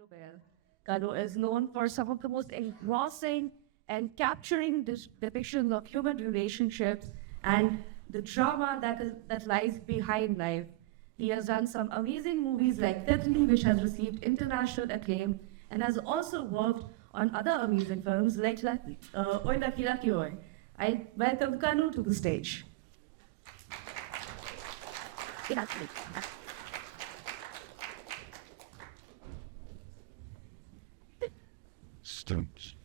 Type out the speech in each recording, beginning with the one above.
Kanu Behl. Kanu is known for some of the most engrossing and capturing depictions of human relationships and the drama that lies behind life. He has done some amazing movies like Titli, which has received international acclaim, and has also worked on other amazing films like Oi Laki Laki Oi. I welcome Kanu to the stage. Stones.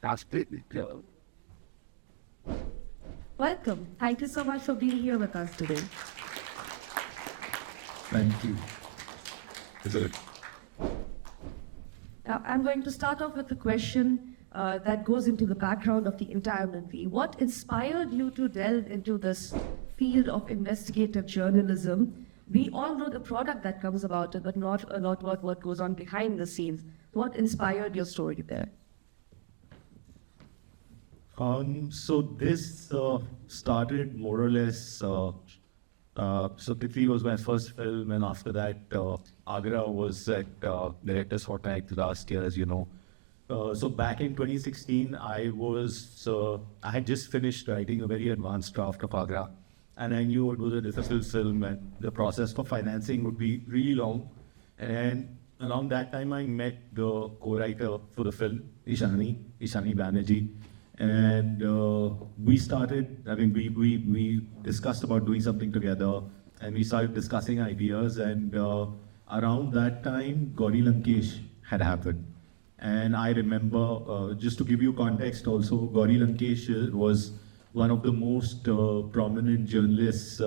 That's it. Welcome. Thank you so much for being here with us today. Thank you. Now, I'm going to start off with a question that goes into the background of the entire movie. What inspired you to delve into this field of investigative journalism? We all know the product that comes about it, but not a lot what goes on behind the scenes. What inspired your story there? So this started more or less. So Titli was my first film, and after that, Agra was at Director's Fortnight last year, as you know. So back in 2016, I had just finished writing a very advanced draft of Agra, and I knew it was a difficult film, and the process for financing would be really long. And around that time, I met the co-writer for the film, Ishani Banerjee. And we started, we discussed about doing something together, and we started discussing ideas. And around that time, Gauri Lankesh had happened. And I remember, just to give you context also, Gauri Lankesh was one of the most prominent journalists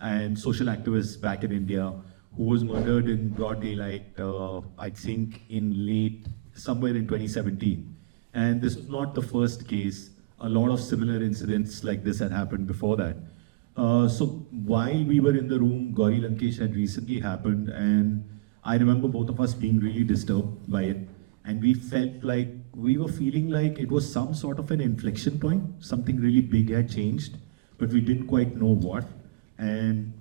and social activists back in India, who was murdered in broad daylight, I think somewhere in 2017. And this was not the first case. A lot of similar incidents like this had happened before that. So while we were in the room, Gauri Lankesh had recently happened, and I remember both of us being really disturbed by it. And we were feeling like it was some sort of an inflection point. Something really big had changed, but we didn't quite know what. And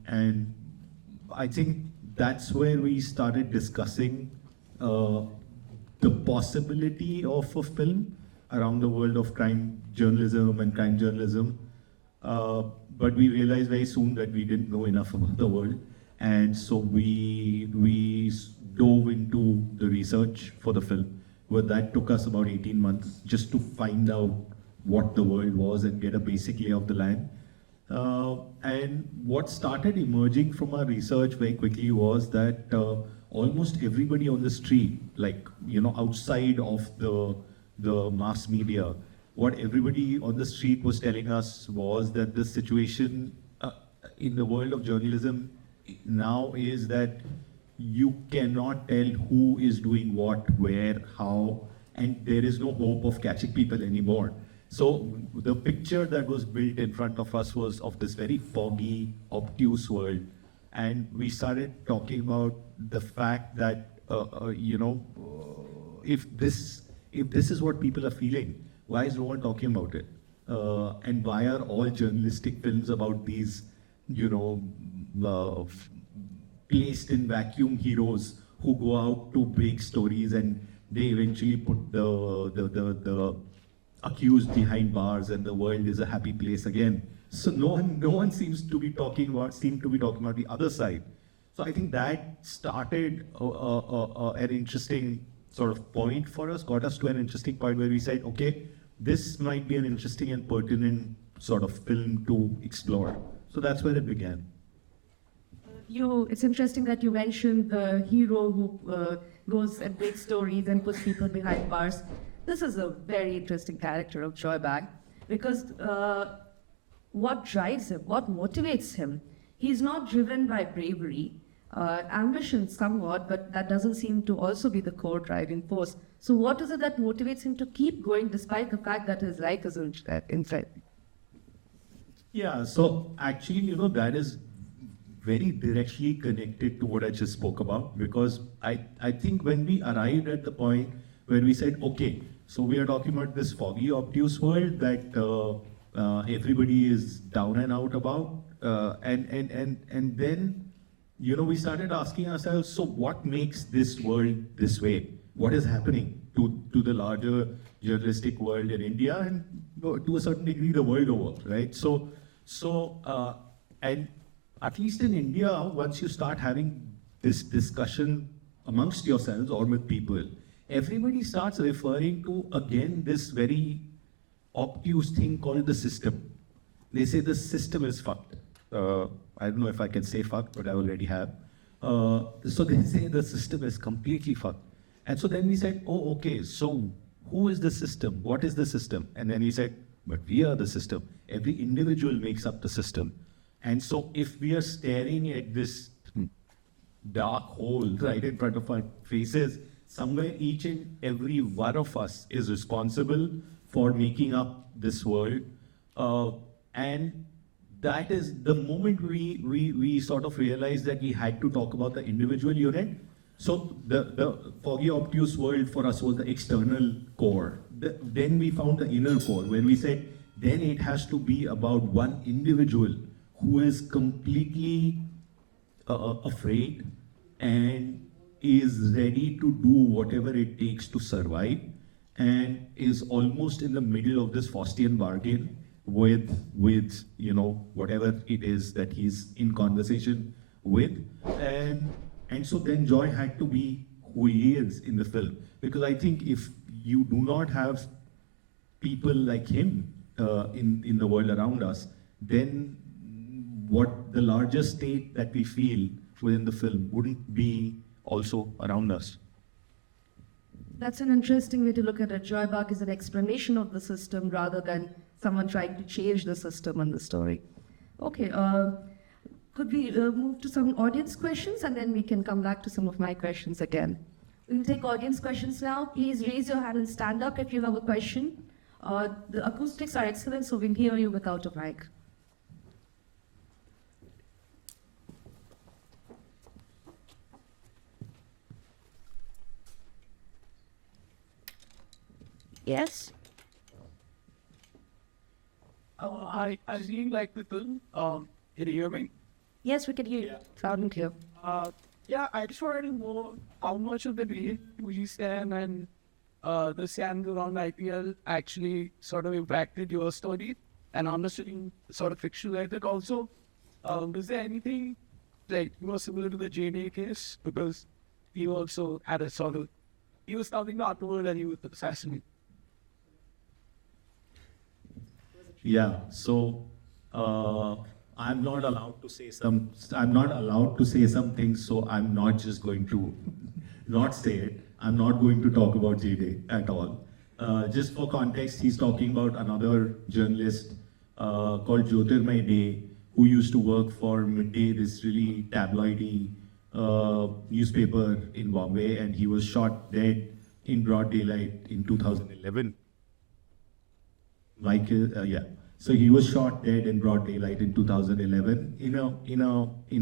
I think that's where we started discussing the possibility of a film around the world of crime journalism and crime journalism. But we realized very soon that we didn't know enough about the world. And so we dove into the research for the film. Well, that took us about 18 months just to find out what the world was and get a basic lay of the land. And what started emerging from our research very quickly was that almost everybody on the street, outside of the mass media, what everybody on the street was telling us was that the situation in the world of journalism now is that you cannot tell who is doing what, where, how, and there is no hope of catching people anymore. So the picture that was built in front of us was of this very foggy, obtuse world. And we started talking about the fact that, if this is what people are feeling, why is no one talking about it? And why are all journalistic films about these, placed in vacuum heroes who go out to break stories and they eventually put the accused behind bars and the world is a happy place again? So no one seems to be talking about the other side. So I think that started an interesting sort of point for us, got us to an interesting point where we said, okay, this might be an interesting and pertinent sort of film to explore. So that's where it began. It's interesting that you mentioned the hero who goes and breaks stories and puts people behind bars. This is a very interesting character of Joy Bag, because what drives him, what motivates him? He's not driven by bravery, ambition somewhat, but that doesn't seem to also be the core driving force. So what is it that motivates him to keep going despite the fact that his life is in threat? Yeah, so actually, that is very directly connected to what I just spoke about, because I think when we arrived at the point where we said, okay, so we are talking about this foggy, obtuse world that everybody is down and out about, and then we started asking ourselves, so what makes this world this way? What is happening to the larger journalistic world in India and to a certain degree the world over, right? And at least in India, once you start having this discussion amongst yourselves or with people, everybody starts referring to, again, this very obtuse thing called the system. They say the system is fucked. I don't know if I can say fucked, but I already have. So they say the system is completely fucked. And so then we said, oh, okay, so who is the system? What is the system? And then we said, but we are the system. Every individual makes up the system. And so if we are staring at this dark hole right in front of our faces, somewhere each and every one of us is responsible for making up this world. And that is the moment we sort of realized that we had to talk about the individual unit. So the foggy obtuse world for us was the external core. Then we found the inner core when we said, then it has to be about one individual who is completely afraid and is ready to do whatever it takes to survive and is almost in the middle of this Faustian bargain with whatever it is that he's in conversation with. And so then Joy had to be who he is in the film. Because I think if you do not have people like him in the world around us, then what the larger state that we feel within the film wouldn't be also around us. That's an interesting way to look at it. Joy Bug is an explanation of the system rather than someone trying to change the system and the story. Okay, could we move to some audience questions and then we can come back to some of my questions again. We'll take audience questions now. Please raise your hand and stand up if you have a question. The acoustics are excellent, so we'll hear you without a mic. Yes? I really like the film. Can you hear me? Yes, we can hear you. Loud and clear. Yeah, I just wanted to know how much of the way we stand and the scandal around IPL actually sort of impacted your story and understanding sort of fictionalized it also. Is there anything like more similar to the JD case? Because he also had a sort of, he was starting the afterward and he was assassinated. Yeah, so I'm not allowed to say some things, so I'm not just going to not say it. I'm not going to talk about J-Day at all. Just for context, he's talking about another journalist called Jyotirmay Day, who used to work for Midday, this really tabloidy newspaper in Bombay, and he was shot dead in broad daylight in 2011. Yeah. So he was shot dead in broad daylight in 2011 in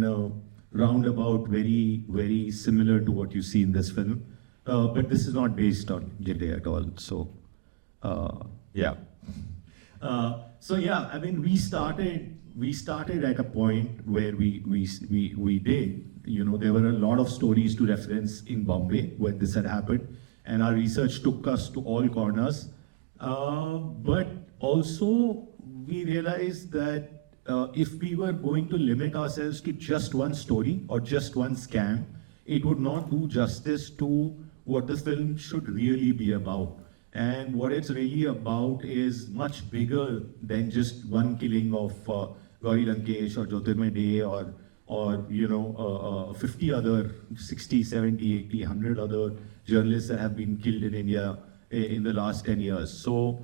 a roundabout very, very similar to what you see in this film. But this is not based on Jide at all. So, yeah. So yeah, I mean, we started at a point where we did, there were a lot of stories to reference in Bombay when this had happened, and our research took us to all corners. But also, we realized that if we were going to limit ourselves to just one story or just one scam, it would not do justice to what the film should really be about. And what it's really about is much bigger than just one killing of Gauri Lankesh or Jyotirmay Day or 50 other, 60, 70, 80, 100 other journalists that have been killed in India in the last 10 years. So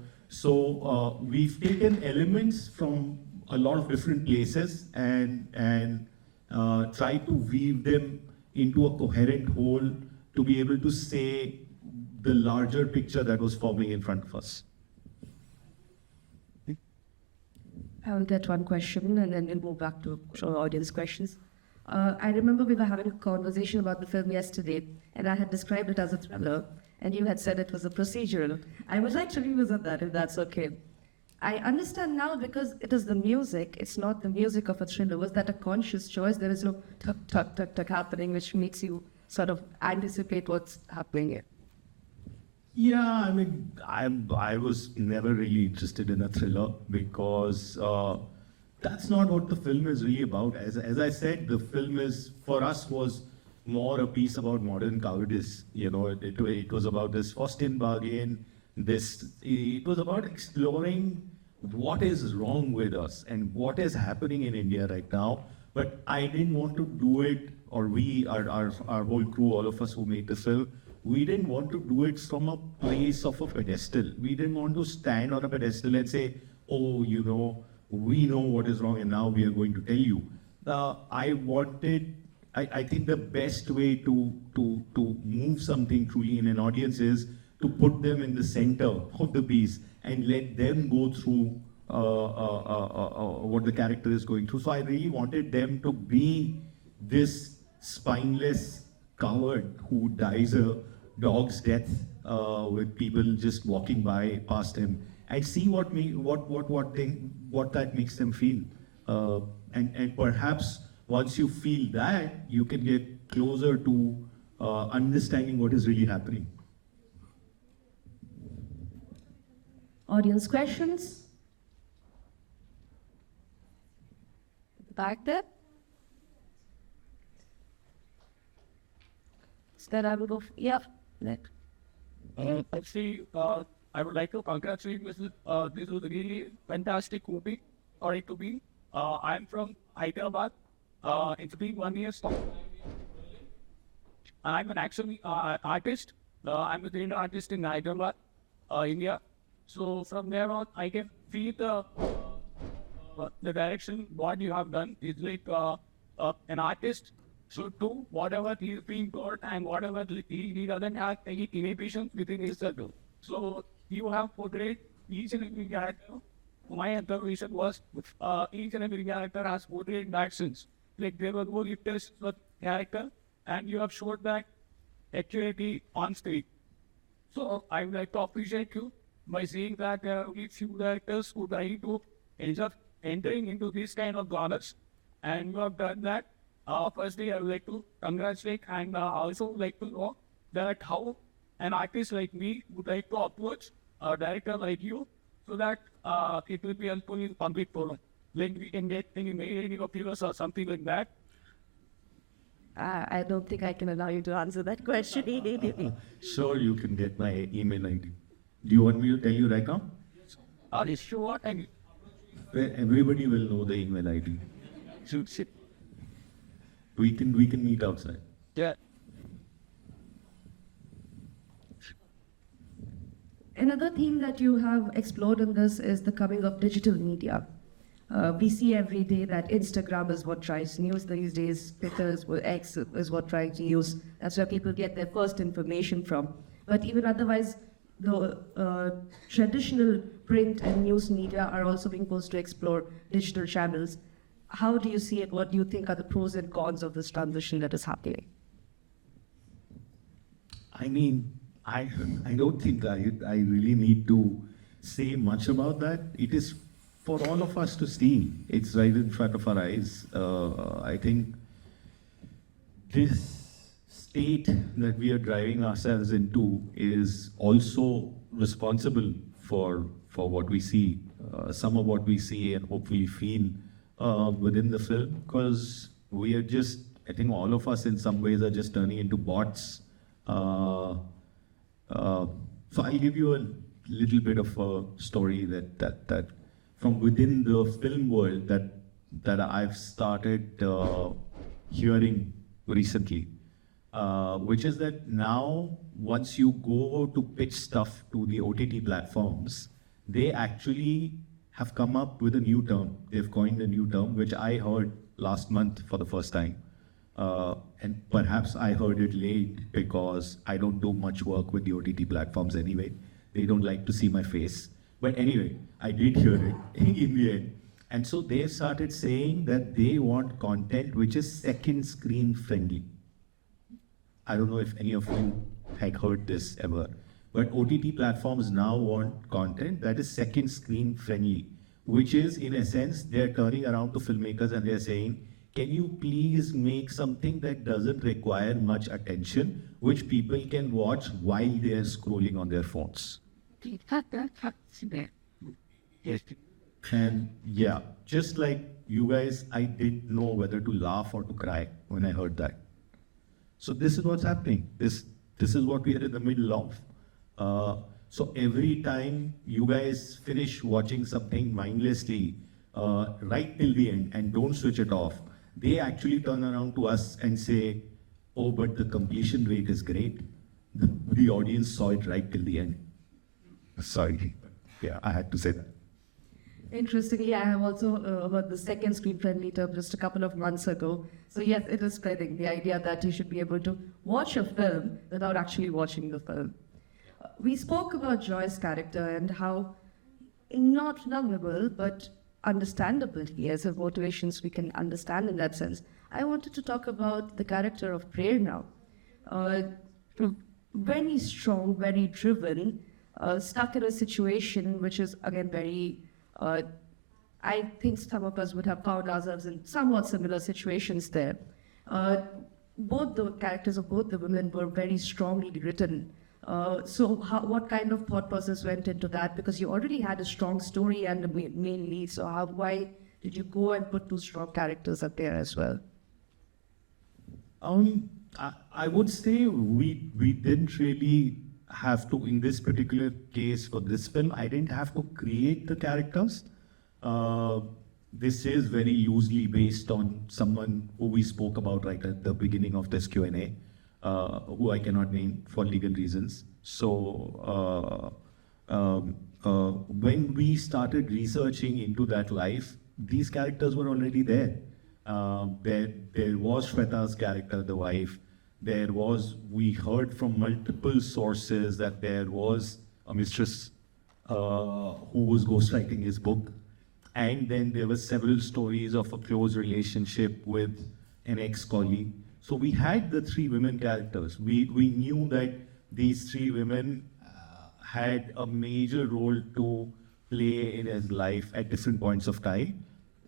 we've taken elements from a lot of different places and tried to weave them into a coherent whole to be able to say the larger picture that was forming in front of us. I'll get one question and then we'll move back to audience questions. I remember we were having a conversation about the film yesterday, and I had described it as a thriller, and you had said it was a procedural. I would like to revisit that, if that's okay. I understand now because it is the music. It's not the music of a thriller. Was that a conscious choice? There is no tuck, tuck, tuck, tuck happening, which makes you sort of anticipate what's happening here. Yeah, I mean, I was never really interested in a thriller because that's not what the film is really about. As I said, the film is for us was more a piece about modern cowardice. You know, it was about this Faustian bargain. It was about exploring what is wrong with us and what is happening in India right now. But I didn't want to do it, or our whole crew, all of us who made the film, we didn't want to do it from a place of a pedestal. We didn't want to stand on a pedestal and say, oh, you know, we know what is wrong and now we are going to tell you. I think the best way to move something truly in an audience is to put them in the center of the piece and let them go through what the character is going through. So I really wanted them to be this spineless coward who dies a dog's death with people just walking by past him, and see what that makes them feel. And perhaps once you feel that, you can get closer to understanding what is really happening. Audience questions? Back there? That I will go. Yeah. Next. Actually, I would like to congratulate Mrs. This was a really fantastic movie for it to be. I'm from Hyderabad. It's been 1 year. I'm an action artist. I'm a trained artist in Hyderabad, India. So from there on, I can feel the direction what you have done is like an artist should do whatever he is being taught and whatever he doesn't have any inhibitions within his circle. So you have portrayed each and every character. My observation was each and every character has portrayed that sense. Like there were no lifters for character, and you have showed that accurately on screen. So I would like to appreciate you by saying that there are only few directors who try to end up entering into this kind of genres, and you have done that. Firstly, I would like to congratulate and also like to know that how an artist like me would like to approach a director like you so that it will be helpful in public forum. Like we can get any mailing of yours or something like that. I don't think I can allow you to answer that question. Sure, you can get my email ID. Do you want me to tell you right now? Sure, and Everybody will know the email ID. We can meet outside. yeah. Another theme that you have explored in this is the coming of digital media. We see every day that Instagram is what drives news these days, Twitter X is what drives news. That's where people get their first information from. But even otherwise, the traditional print and news media are also being forced to explore digital channels. How do you see it? What do you think are the pros and cons of this transition that is happening? I mean, I don't think I really need to say much about that. It is for all of us to see. It's right in front of our eyes. I think this state that we are driving ourselves into is also responsible for what we see, some of what we see and hopefully feel within the film, because we are just, I think all of us in some ways are just turning into bots. So I'll give you a little bit of a story that from within the film world that I've started hearing recently, which is that now once you go to pitch stuff to the OTT platforms, they actually have come up with a new term. They've coined a new term, which I heard last month for the first time. And perhaps I heard it late because I don't do much work with the OTT platforms anyway. They don't like to see my face. But anyway, I did hear it in the end. And so they started saying that they want content which is second screen friendly. I don't know if any of you had heard this ever, But OTT platforms now want content that is second screen friendly, which is in a sense, they're turning around to filmmakers and they're saying, can you please make something that doesn't require much attention, which people can watch while they're scrolling on their phones? And yeah, just like you guys, I didn't know whether to laugh or to cry when I heard that. So this is what's happening. This is what we are in the middle of. So every time you guys finish watching something mindlessly, right till the end, and don't switch it off, they actually turn around to us and say, oh, but the completion rate is great. The audience saw it right till the end. Sorry. Yeah, I had to say that. Interestingly, I have also heard the second screen-friendly term just a couple of months ago. So yes, it is spreading, the idea that you should be able to watch a film without actually watching the film. We spoke about Joy's character and how not lovable, but understandable he has, of motivations we can understand in that sense. I wanted to talk about the character of Prayer now. Very strong, very driven, stuck in a situation which is again very, I think some of us would have found ourselves in somewhat similar situations there. Both the characters of both the women were very strongly written. So what kind of thought process went into that? Because you already had a strong story and a main lead, so why did you go and put two strong characters up there as well? I would say we didn't really have to, in this particular case for this film, I didn't have to create the characters. This is very loosely based on someone who we spoke about right at the beginning of this Q&A, who I cannot name for legal reasons. So when we started researching into that life, these characters were already there. There was Shweta's character, the wife. We heard from multiple sources that there was a mistress who was ghostwriting his book. And then there were several stories of a close relationship with an ex-colleague. So we had the three women characters. We knew that these three women had a major role to play in his life at different points of time.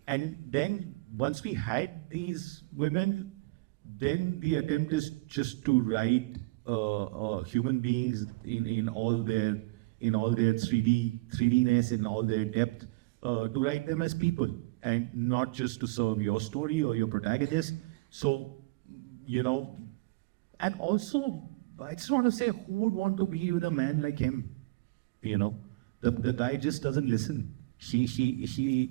And then once we had these women, then the attempt is just to write human beings in all their 3Dness, in all their depth, to write them as people and not just to serve your story or your protagonist. So, and also, I just want to say, who would want to be with a man like him? The guy just doesn't listen. He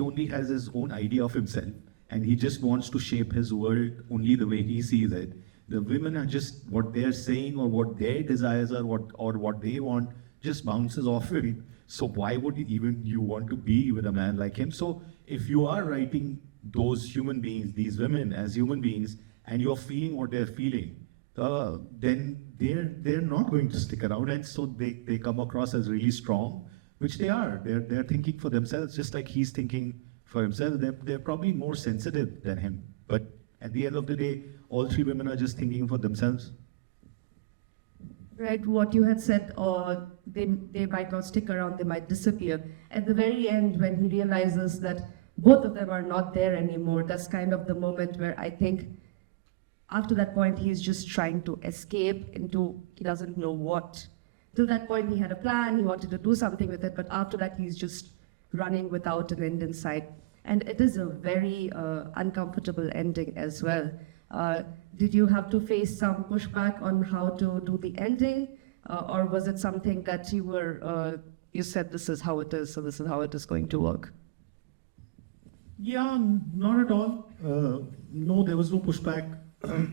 only has his own idea of himself, and he just wants to shape his world only the way he sees it. The women are just what they're saying or what their desires are, or what they want, just bounces off him. So why would even you want to be with a man like him? So if you are writing those human beings, these women as human beings, and you're feeling what they're feeling, then they're not going to stick around, and so they come across as really strong, which they are. They're thinking for themselves, just like he's thinking for himself. They're probably more sensitive than him, but at the end of the day, all three women are just thinking for themselves. Right, what you had said, they might not stick around, they might disappear. At the very end, when he realizes that both of them are not there anymore, that's kind of the moment where I think after that point, he's just trying to escape into, he doesn't know what. Till that point, he had a plan, he wanted to do something with it, but after that, he's just running without an end in sight. And it is a very uncomfortable ending as well. Did you have to face some pushback on how to do the ending? Or was it something that you said this is how it is, so this is how it is going to work? Yeah, not at all. No, there was no pushback.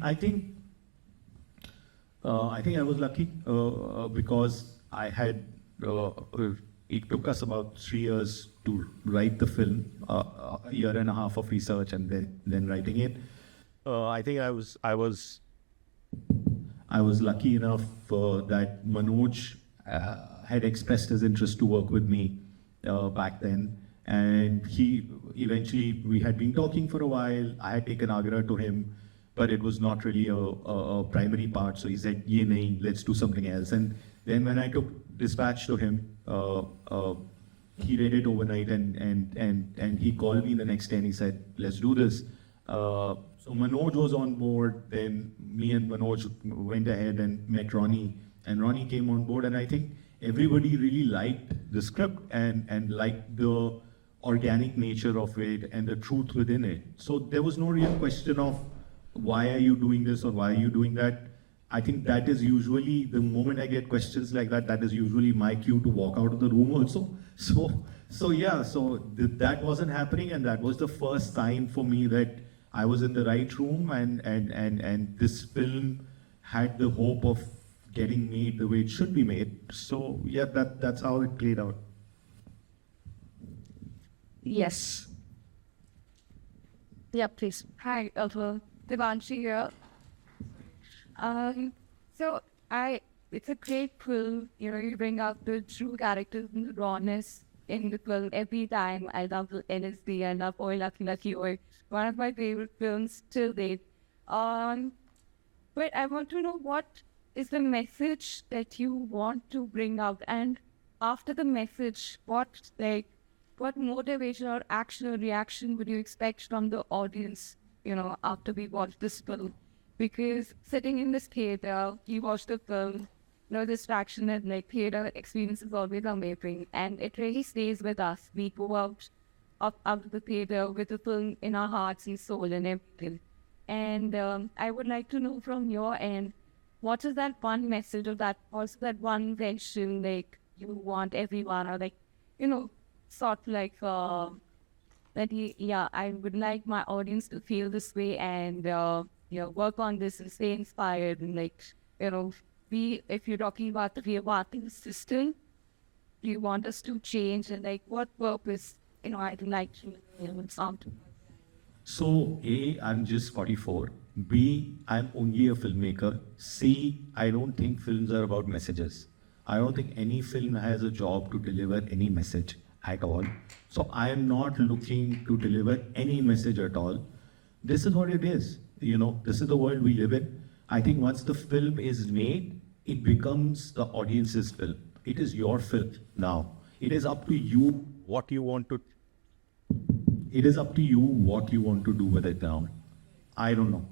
I think I was lucky because I had, it took us about 3 years to write the film, a year and a half of research and then writing it. I think I was lucky enough that Manoj had expressed his interest to work with me back then, and we had been talking for a while. I had taken Agra to him, but it was not really a primary part. So he said, "Ye nahi, let's do something else." And Then when I took Dispatch to him, he read it overnight and he called me the next day and he said, let's do this. So Manoj was on board, then me and Manoj went ahead and met Ronnie, and Ronnie came on board, and I think everybody really liked the script and liked the organic nature of it and the truth within it. So there was no real question of why are you doing this or why are you doing that. I think that is usually, the moment I get questions like that, that is usually my cue to walk out of the room also. That wasn't happening, and that was the first sign for me that I was in the right room, and this film had the hope of getting made the way it should be made. So yeah, that's how it played out. Yes. Yeah, please. Hi, Devanshi here. So it's a great film. You know, you bring out the true characters and the rawness in the film every time. I love the LSD. I love Oi Lucky Lucky Oi. One of my favorite films till date. But I want to know, what is the message that you want to bring out, and after the message, what motivation or action or reaction would you expect from the audience, you know, after we watch this film? Because sitting in this theater, you watch the film, no distraction, and like theater experience is always amazing, and it really stays with us. We go out of the theater with the film in our hearts and soul and everything. And I would like to know from your end, what is that one message, or that also that one invention like you want everyone, or like, you know, sort of like I would like my audience to feel this way, and work on this and stay inspired, and like, you know, if you're talking about the rewarding system, do you want us to change, and like what purpose, you know, I'd like to, you know, sound. So A, I'm just 44. B, I'm only a filmmaker. C, I don't think films are about messages. I don't think any film has a job to deliver any message at all. So I am not looking to deliver any message at all. This is what it is. You know, this is the world we live in. I think once the film is made, it becomes the audience's film. It is your film now. It is up to you what you want to. It is up to you what you want to do with it now. I don't know.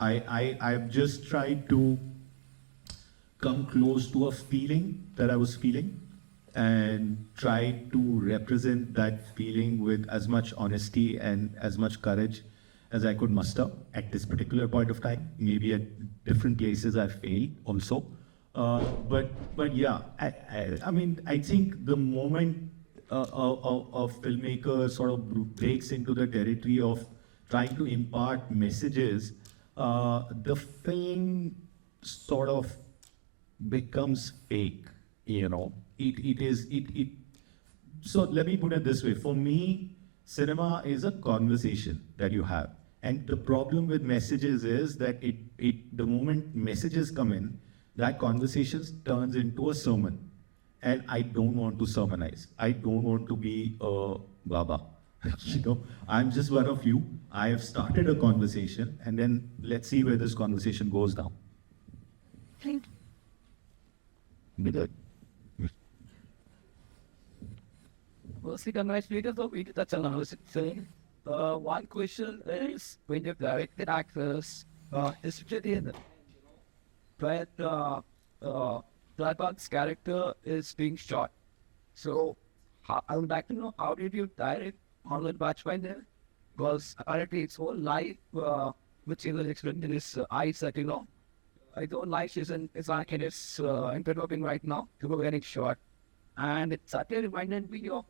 I've just tried to come close to a feeling that I was feeling, and try to represent that feeling with as much honesty and as much courage as I could muster at this particular point of time. Maybe at different places I failed also. But yeah, I mean, I think the moment a filmmaker sort of breaks into the territory of trying to impart messages, the film sort of becomes fake, you know. So let me put it this way. For me, cinema is a conversation that you have. And the problem with messages is that the moment messages come in, that conversation turns into a sermon. And I don't want to sermonize. I don't want to be a Baba. You know, I'm just one of you. I have started a conversation, and then let's see where this conversation goes now. Thank With Firstly, congratulations for being such an amazing film. One question is, when you directed actors, especially in when Gladbach's character is being shot. So I would like to know, how did you direct Marlon Bachman there? Because apparently it's whole life, which he was explaining in his eyes, that, you know, his whole life is like in his interloping right now to go getting shot. And it certainly reminded me of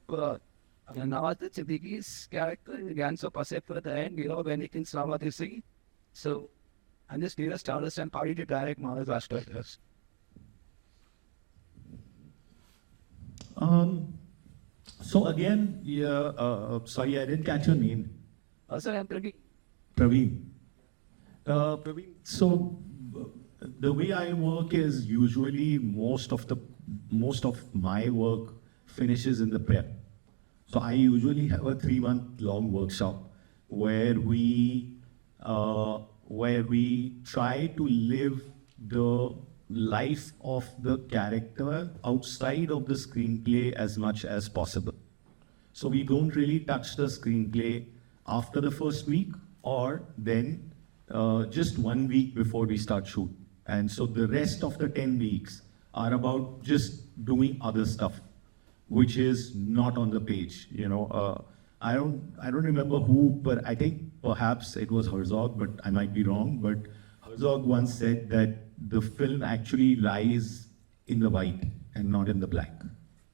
Nawaz Siddiqui's character in Gangs of Wasseypur at the end, you know, when he kills Nawaz Siddiqui. So I'm just curious to understand, how did you direct Marlon Bachman? So again, yeah, sorry, I didn't catch your name. Sir, I'm Praveen. Praveen. Praveen, so the way I work is usually most of my work finishes in the prep. So I usually have a 3-month long workshop where we try to live the life of the character outside of the screenplay as much as possible. So we don't really touch the screenplay after the first week or then just 1 week before we start shoot. And so the rest of the 10 weeks are about just doing other stuff, which is not on the page. I don't remember who, but I think perhaps it was Herzog, but I might be wrong. But Herzog once said that the film actually lies in the white and not in the black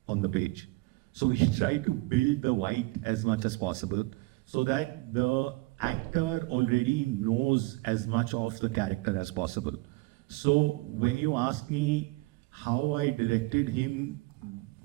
on the page. So we try to build the white as much as possible so that the actor already knows as much of the character as possible. So when you ask me how I directed him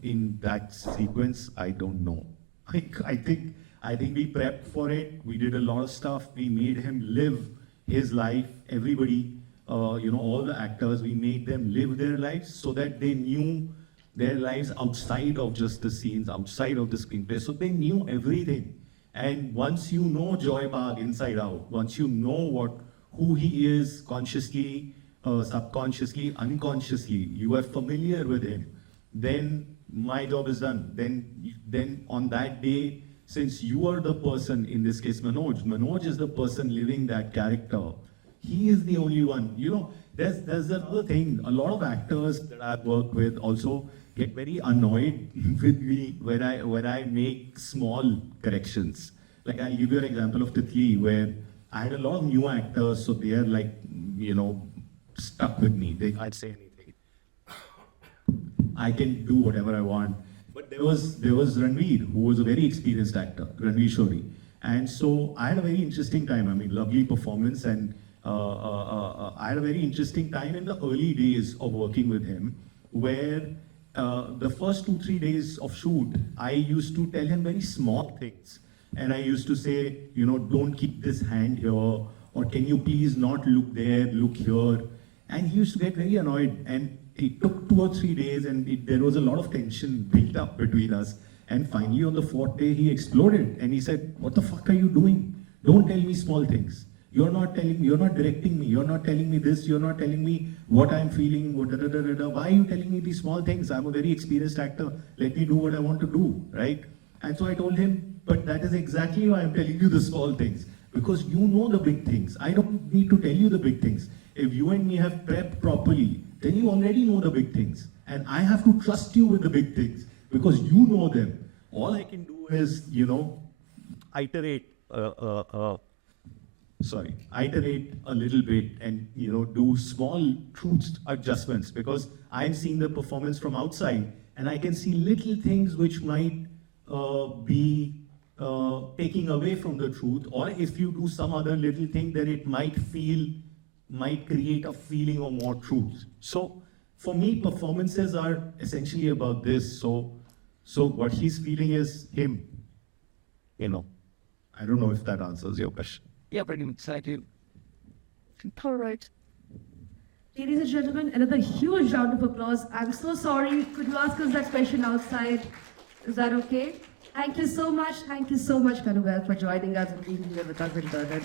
in that sequence, I don't know. I think we prepped for it. We did a lot of stuff. We made him live his life. Everybody, all the actors, we made them live their lives so that they knew their lives outside of just the scenes, outside of the screenplay. So they knew everything. And once you know Joy Bagh inside out, once you know who he is consciously, subconsciously, unconsciously, you are familiar with him, then my job is done. Then on that day, since you are the person, in this case Manoj is the person living that character. He is the only one. There's another thing. A lot of actors that I've worked with also get very annoyed with me when I make small corrections. Like I'll give you an example of Titli, where I had a lot of new actors, so they are like, stuck with me. They can't say anything. I can do whatever I want. But there was Ranveer, who was a very experienced actor, Ranveer Shori. And so I had a very interesting time. I mean, lovely performance, and I had a very interesting time in the early days of working with him, where the first 2-3 days of shoot, I used to tell him very small things. And I used to say, don't keep this hand here, or can you please not look there, look here. And he used to get very annoyed. And it took 2 or 3 days, and there was a lot of tension built up between us. And finally, on the 4th day, he exploded. And he said, what the fuck are you doing? Don't tell me small things. You're not directing me. You're not telling me this. You're not telling me what I'm feeling. Why are you telling me these small things? I'm a very experienced actor. Let me do what I want to do, right? And so I told him, but that is exactly why I'm telling you the small things. Because you know the big things. I don't need to tell you the big things. If you and me have prepped properly, then you already know the big things. And I have to trust you with the big things because you know them. All I can do is, iterate a little bit and, do small truth adjustments, because I'm seeing the performance from outside and I can see little things which might be taking away from the truth, or if you do some other little thing, then it might create a feeling of more truth. So for me, performances are essentially about this. So what he's feeling is him, I don't know if that answers your question. Yeah, pretty much. I do. All right. Ladies and gentlemen, another huge round of applause. I'm so sorry. Could you ask us that question outside? Is that okay? Thank you so much. Thank you so much, Kanu Behl, for joining us and being here with us in Berlin.